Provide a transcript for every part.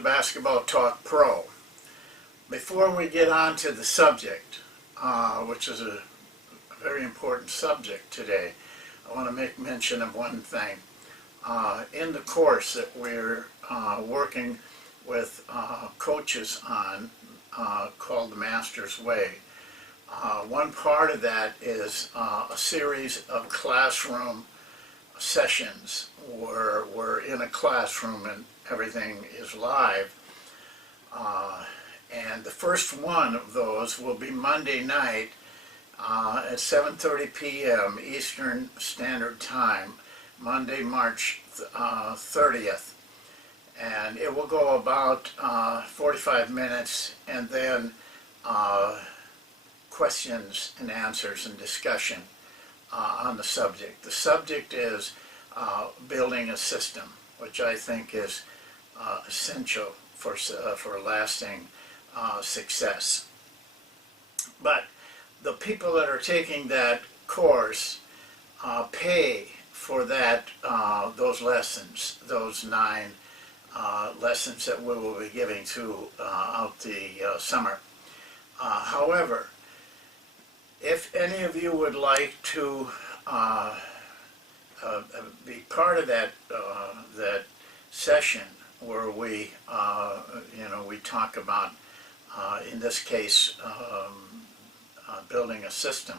to Basketball Talk Pro. Before we get on to the subject, which is a very important subject today, I want to make mention of one thing. In the course that we're working with coaches on, called the Master's Way, one part of that is a series of classroom sessions where we're in a classroom and everything is live. And the first one of those will be Monday night at 7:30 p.m. Eastern Standard Time, Monday, March 30th. And it will go about 45 minutes, and then questions and answers and discussion on the subject. The subject is building a system, which I think is essential for lasting success. But the people that are taking that course pay for that those lessons, those 9 lessons that we will be giving throughout the summer. However, if any of you would like to be part of that session where we we talk about in this case building a system,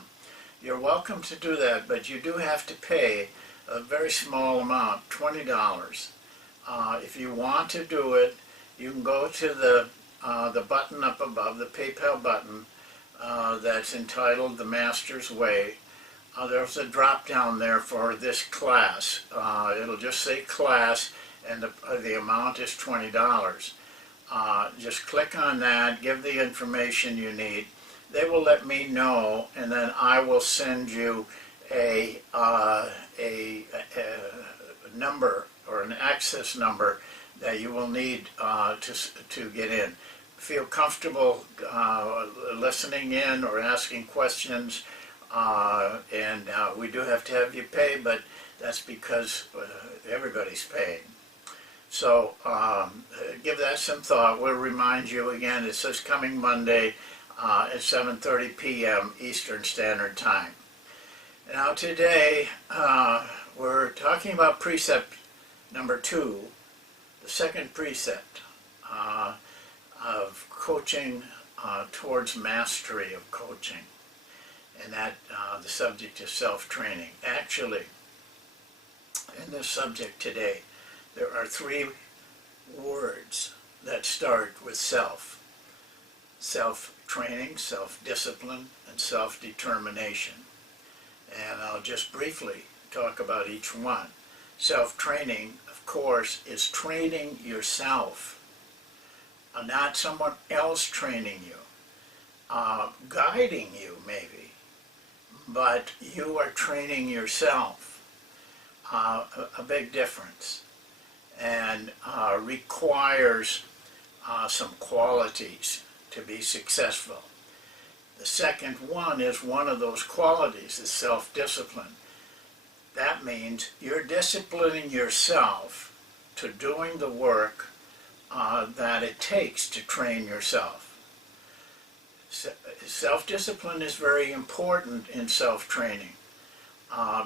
you're welcome to do that, but you do have to pay a very small amount, $20. If you want to do it, you can go to the button up above, the PayPal button, that's entitled The Master's Way. There's a drop down there for this class. It'll just say class, and the amount is $20. Just click on that, give the information you need. They will let me know, and then I will send you a number or an access number that you will need to get in. Feel comfortable listening in or asking questions, and we do have to have you pay, but that's because everybody's paying. So give that some thought. We'll remind you again, it says coming Monday at 7:30 p.m. Eastern Standard Time. Now today we're talking about precept number 2, the second precept of coaching towards mastery of coaching, and that the subject is self-training. Actually, in this subject today, there are 3 words that start with self. Self-training, self-discipline, and self-determination. And I'll just briefly talk about each one. Self-training, of course, is training yourself, not someone else training you, guiding you maybe, but you are training yourself. A big difference, and requires some qualities to be successful. The second one is one of those qualities is self-discipline. That means you're disciplining yourself to doing the work that it takes to train yourself. Self-discipline is very important in self-training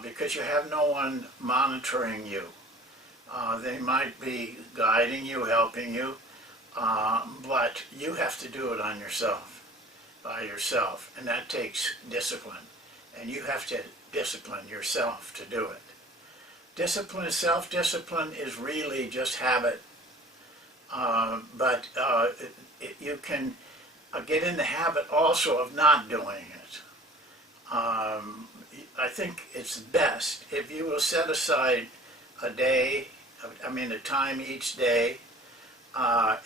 because you have no one monitoring you. They might be guiding you, helping you, but you have to do it on yourself, by yourself, and that takes discipline, and you have to discipline yourself to do it. Discipline, self-discipline is really just habit, but you can get in the habit also of not doing it. I think it's best if you will set aside a time each day,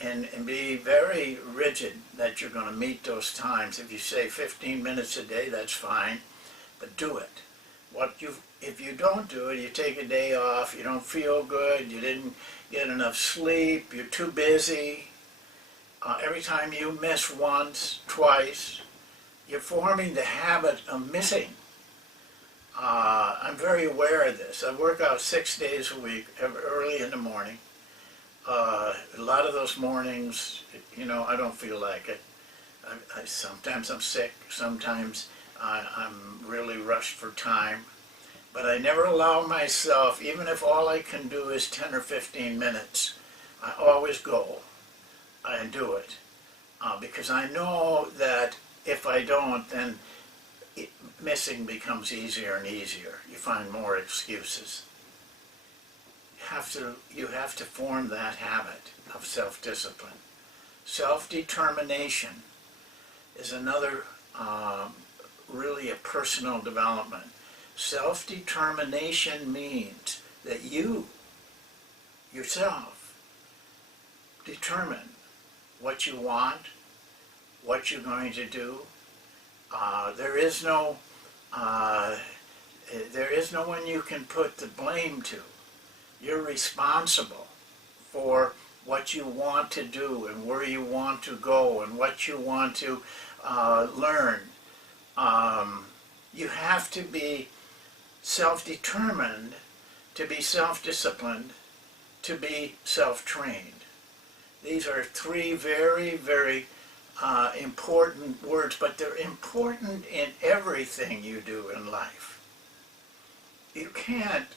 and be very rigid that you're going to meet those times. If you say 15 minutes a day, that's fine, but do it. If you don't do it, you take a day off, you don't feel good, you didn't get enough sleep, you're too busy. Every time you miss once, twice, you're forming the habit of missing. I'm very aware of this. I work out 6 days a week, early in the morning. A lot of those mornings, I don't feel like it. Sometimes I'm sick, sometimes I'm really rushed for time, but I never allow myself, even if all I can do is 10 or 15 minutes, I always go and do it. Because I know that if I don't, then missing becomes easier and easier. You find more excuses. You have to form that habit of self-discipline. Self-determination is another really a personal development. Self-determination means that you yourself determine what you want, what you're going to do. There is no one you can put the blame to. You're responsible for what you want to do and where you want to go and what you want to learn. You have to be self-determined, to be self-disciplined, to be self-trained. These are three very, very important words, but they're important in everything you do in life. You can't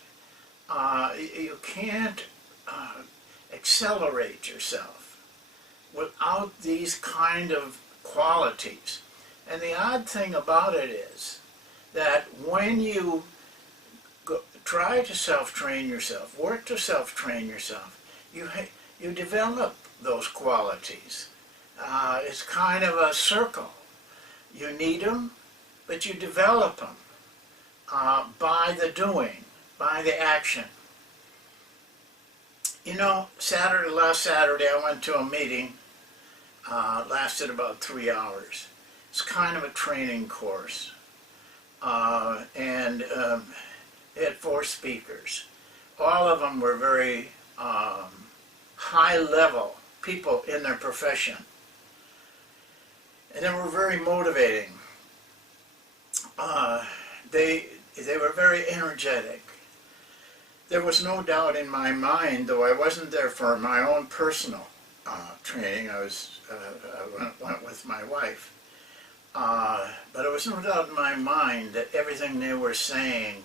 accelerate yourself without these kind of qualities. And the odd thing about it is that when you try to self-train yourself, work to self-train yourself, you develop those qualities. It's kind of a circle. You need them, but you develop them by the doing, by the action. Last Saturday I went to a meeting, lasted about 3 hours. It's kind of a training course. And they had 4 speakers. All of them were very high-level people in their profession. And they were very motivating. They were very energetic. There was no doubt in my mind, though I wasn't there for my own personal training. I went with my wife. But there was no doubt in my mind that everything they were saying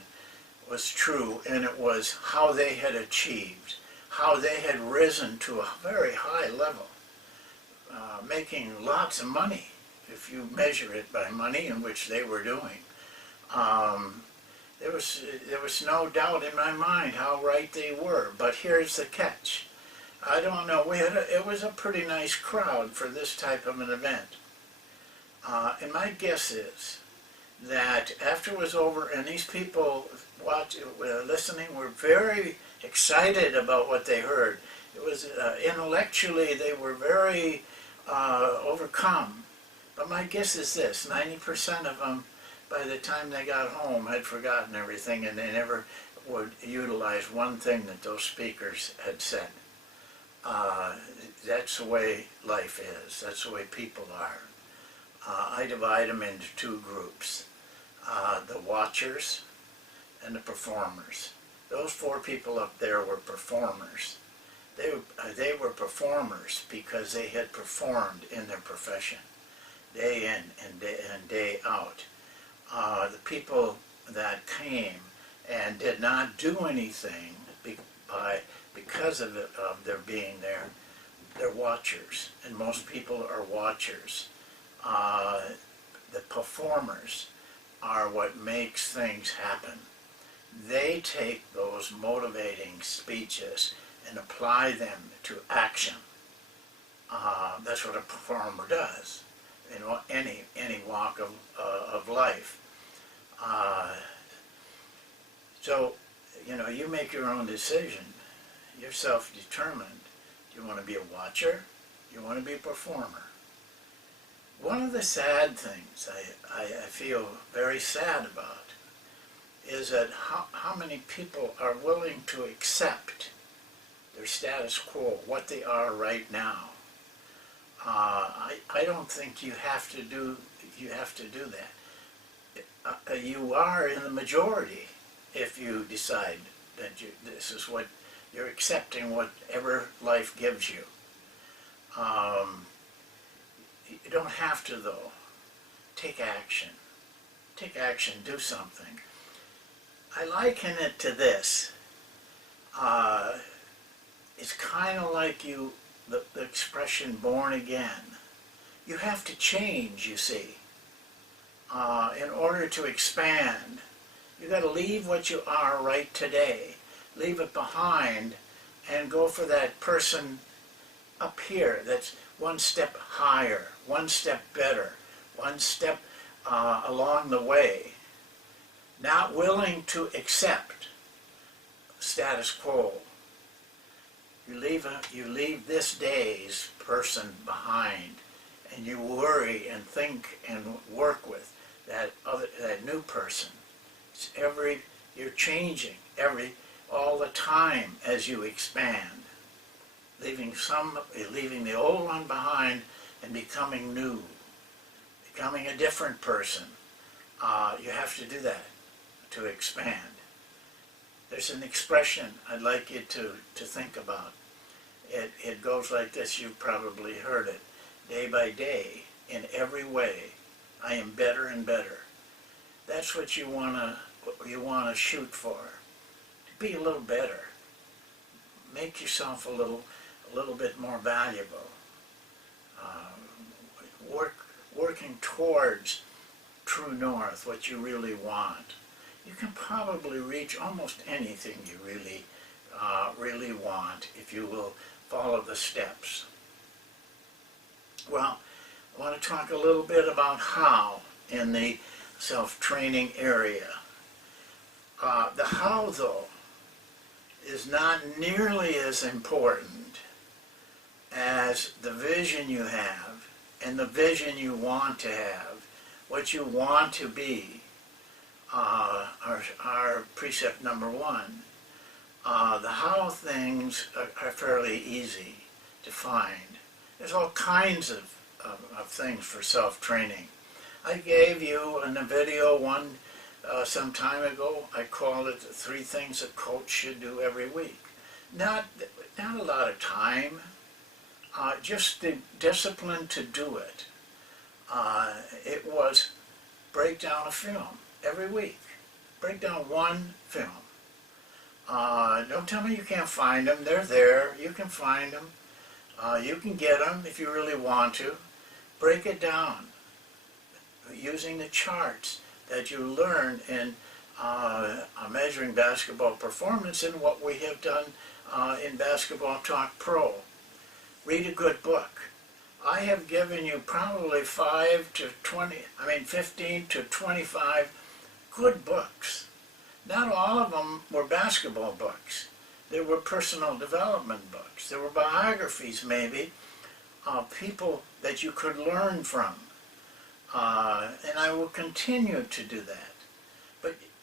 was true, and it was how they had achieved, how they had risen to a very high level, making lots of money, if you measure it by money, in which they were doing. There was no doubt in my mind how right they were, but here's the catch. I don't know, it was a pretty nice crowd for this type of an event. And my guess is that after it was over, and these people listening were very excited about what they heard. It was intellectually they were very overcome. But my guess is this: 90% of them, by the time they got home, had forgotten everything, and they never would utilize one thing that those speakers had said. That's the way life is. That's the way people are. I divide them into 2 groups, the watchers and the performers. Those 4 people up there were performers. They were performers because they had performed in their profession, day in and day out. The people that came and did not do anything because of their being there, they're watchers, and most people are watchers. The performers are what makes things happen. They take those motivating speeches and apply them to action. That's what a performer does in any walk of life. So, you make your own decision. You're self-determined. Do you want to be a watcher? Do you want to be a performer? One of the sad things I feel very sad about is that how many people are willing to accept their status quo, what they are right now. I don't think you have to do that. You are in the majority if you decide that this is what You're accepting whatever life gives you. You don't have to, though. Take action. Take action, do something. I liken it to this. It's kind of like the expression born again. You have to change, you see, in order to expand. You got to leave what you are right today. Leave it behind and go for that person up here that's one step higher, one step better, one step along the way. Not willing to accept status quo. You leave this day's person behind, and you worry and think and work with that new person. You're changing all the time as you expand, leaving the old one behind and becoming new, becoming a different person. You have to do that to expand. There's an expression I'd like you to think about. It goes like this. You've probably heard it. Day by day, in every way, I am better and better. That's what you wanna shoot for. To be a little better. Make yourself a little bit more valuable. Working towards true north, what you really want. You can probably reach almost anything you really want if you will follow the steps. Well, I want to talk a little bit about how in the self-training area. The how, though, is not nearly as important as the vision you have and the vision you want to have, what you want to be. Our precept number one. The how things are fairly easy to find. There's all kinds of things for self-training. I gave you in a video one some time ago. I called it the 3 things a coach should do every week. Not a lot of time, just the discipline to do it. It was break down a film every week. Break down one film. Don't tell me you can't find them. They're there. You can find them. You can get them if you really want to. Break it down using the charts that you learn in measuring basketball performance and what we have done in Basketball Talk Pro. Read a good book. I have given you probably 15 to 25 good books. Not all of them were basketball books. There were personal development books. There were biographies, maybe, of people that you could learn from. And I will continue to do that.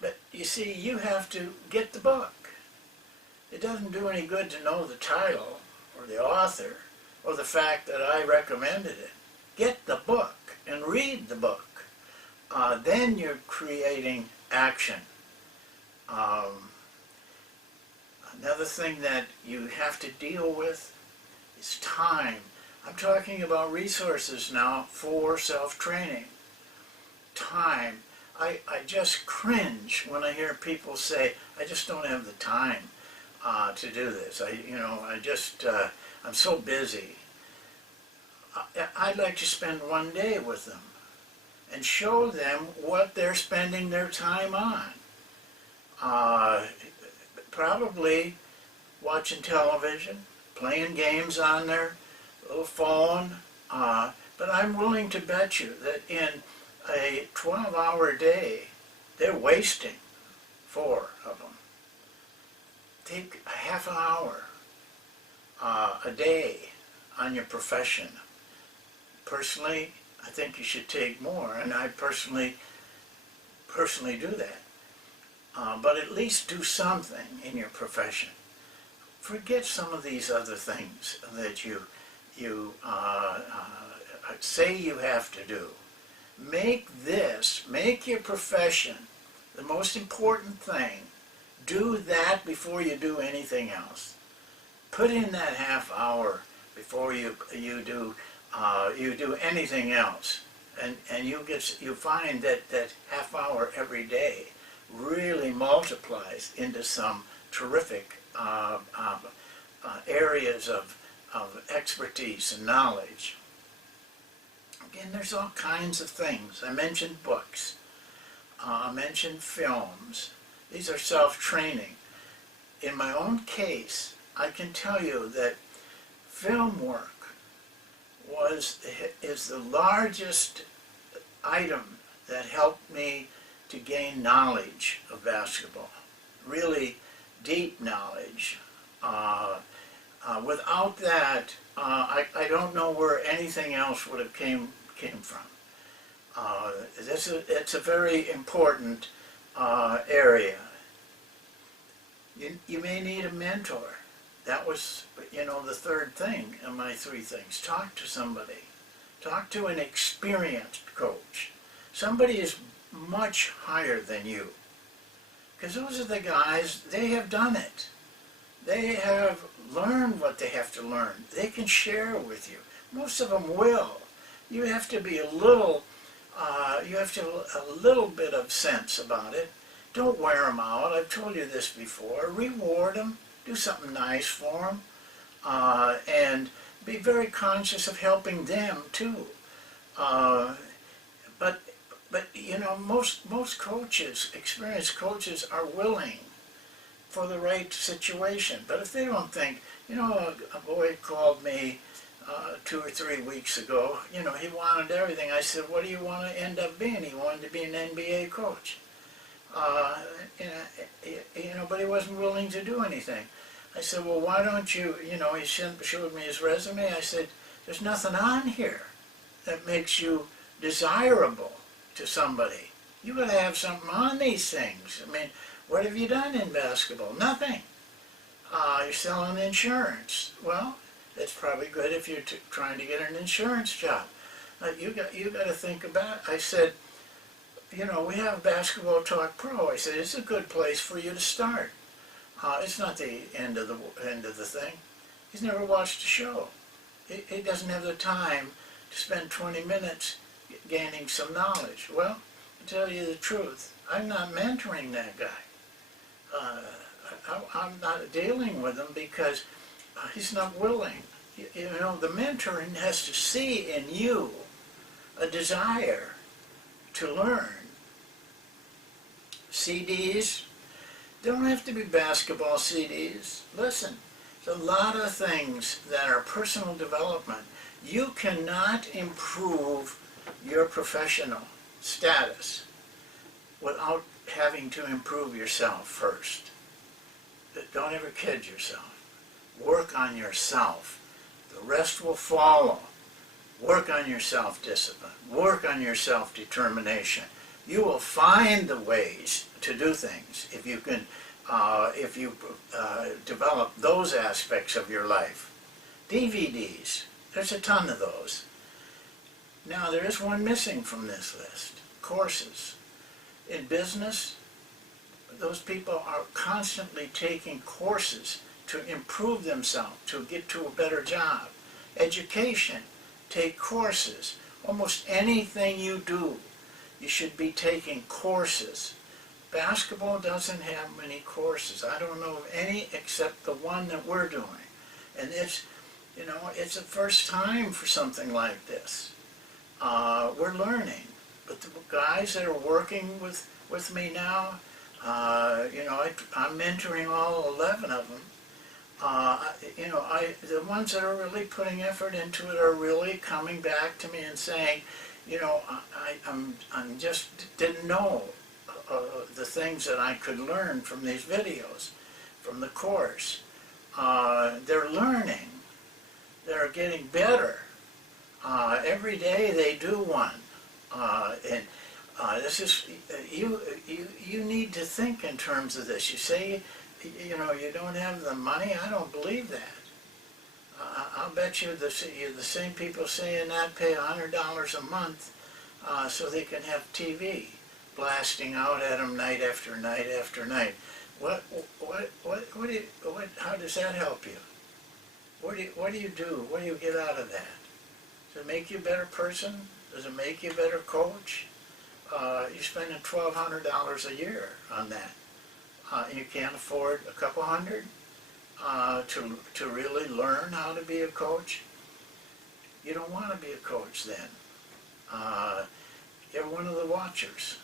But you see, you have to get the book. It doesn't do any good to know the title or the author or the fact that I recommended it. Get the book and read the book. Then you're creating action. Another thing that you have to deal with is time. I'm talking about resources now for self-training. Time. I just cringe when I hear people say, I just don't have the time to do this. I'm so busy. I'd like to spend one day with them and show them what they're spending their time on. Probably watching television, playing games on their little phone, but I'm willing to bet you that in a 12-hour day, they're wasting 4 of them. Take a half an hour a day on your profession. Personally, I think you should take more, and I personally do that. But at least do something in your profession. Forget some of these other things that you say you have to do. Make your profession the most important thing. Do that before you do anything else. Put in that half hour before you do anything else, and you find that half hour every day really multiplies into some terrific areas of expertise and knowledge. Again, there's all kinds of things. I mentioned books. I mentioned films. These are self-training. In my own case, I can tell you that film work is the largest item that helped me to gain knowledge of basketball. Really deep knowledge. Without that, I don't know where anything else would have came from. It's a very important area. You may need a mentor. That was, the third thing in my three things. Talk to somebody. Talk to an experienced coach. Somebody is much higher than you. Because those are the guys, they have done it. They have learned what they have to learn. They can share with you. Most of them will. You have to be a little bit of sense about it. Don't wear them out. I've told you this before. Reward them. Do something nice for them. And be very conscious of helping them too. But most coaches, experienced coaches, are willing for the right situation. But if they don't think, a boy called me 2 or 3 weeks ago, he wanted everything. I said, what do you want to end up being? He wanted to be an NBA coach. But he wasn't willing to do anything. I said, well, why don't you, he showed me his resume. I said, there's nothing on here that makes you desirable to somebody. You got to have something on these things. I mean, what have you done in basketball? Nothing. You're selling insurance. Well, it's probably good if you're trying to get an insurance job. You got to think about it. I said, we have Basketball Talk Pro. I said, it's a good place for you to start. It's not the end of the thing. He's never watched a show. He doesn't have the time to spend 20 minutes gaining some knowledge. Well, to tell you the truth, I'm not mentoring that guy. I'm not dealing with him because he's not willing. The mentoring has to see in you a desire to learn. CDs, they don't have to be basketball CDs. Listen, there's a lot of things that are personal development. You cannot improve your professional status without having to improve yourself first. Don't ever kid yourself. Work on yourself. The rest will follow. Work on your self-discipline. Work on your self-determination. You will find the ways to do things if you can, develop those aspects of your life. DVDs, there's a ton of those. Now there is one missing from this list, courses. In business, those people are constantly taking courses to improve themselves, to get to a better job. Education, take courses. Almost anything you do, you should be taking courses. Basketball doesn't have many courses. I don't know of any except the one that we're doing. And it's the first time for something like this. We're learning. But the guys that are working with me now, I'm mentoring all 11 of them. The ones that are really putting effort into it are really coming back to me and saying, I'm just didn't know the things that I could learn from these videos, from the course. They're learning. They're getting better. Every day they do one. This is you need to think in terms of this. You say, you don't have the money. I don't believe that. I'll bet you the same people saying that pay $100 a month so they can have TV blasting out at them night after night after night. How does that help you? What do you do? What do you get out of that? Does it make you a better person? Does it make you a better coach? You're spending $1,200 a year on that. You can't afford a couple hundred to really learn how to be a coach. You don't want to be a coach then. You're one of the watchers.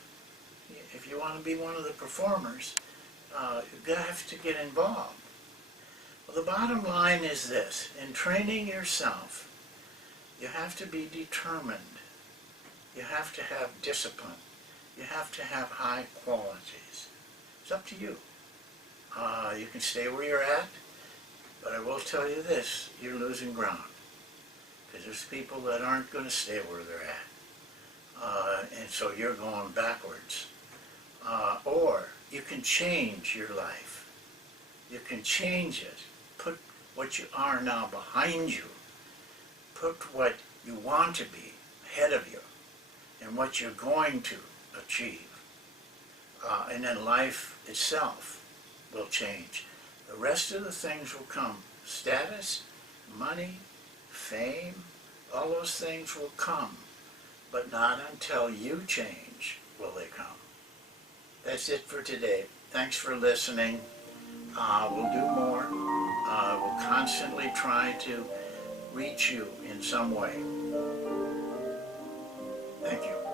If you want to be one of the performers, you have to get involved. Well, the bottom line is this: in training yourself, you have to be determined. You have to have discipline. You have to have high qualities. It's up to you. You can stay where you're at, but I will tell you this: you're losing ground. Because there's people that aren't going to stay where they're at. And so you're going backwards. Or you can change your life. You can change it. Put what you are now behind you. Put what you want to be ahead of you and what you're going to achieve. And then life itself will change. The rest of the things will come. Status, money, fame, all those things will come. But not until you change will they come. That's it for today. Thanks for listening. We'll do more. We'll constantly try to reach you in some way. Thank you.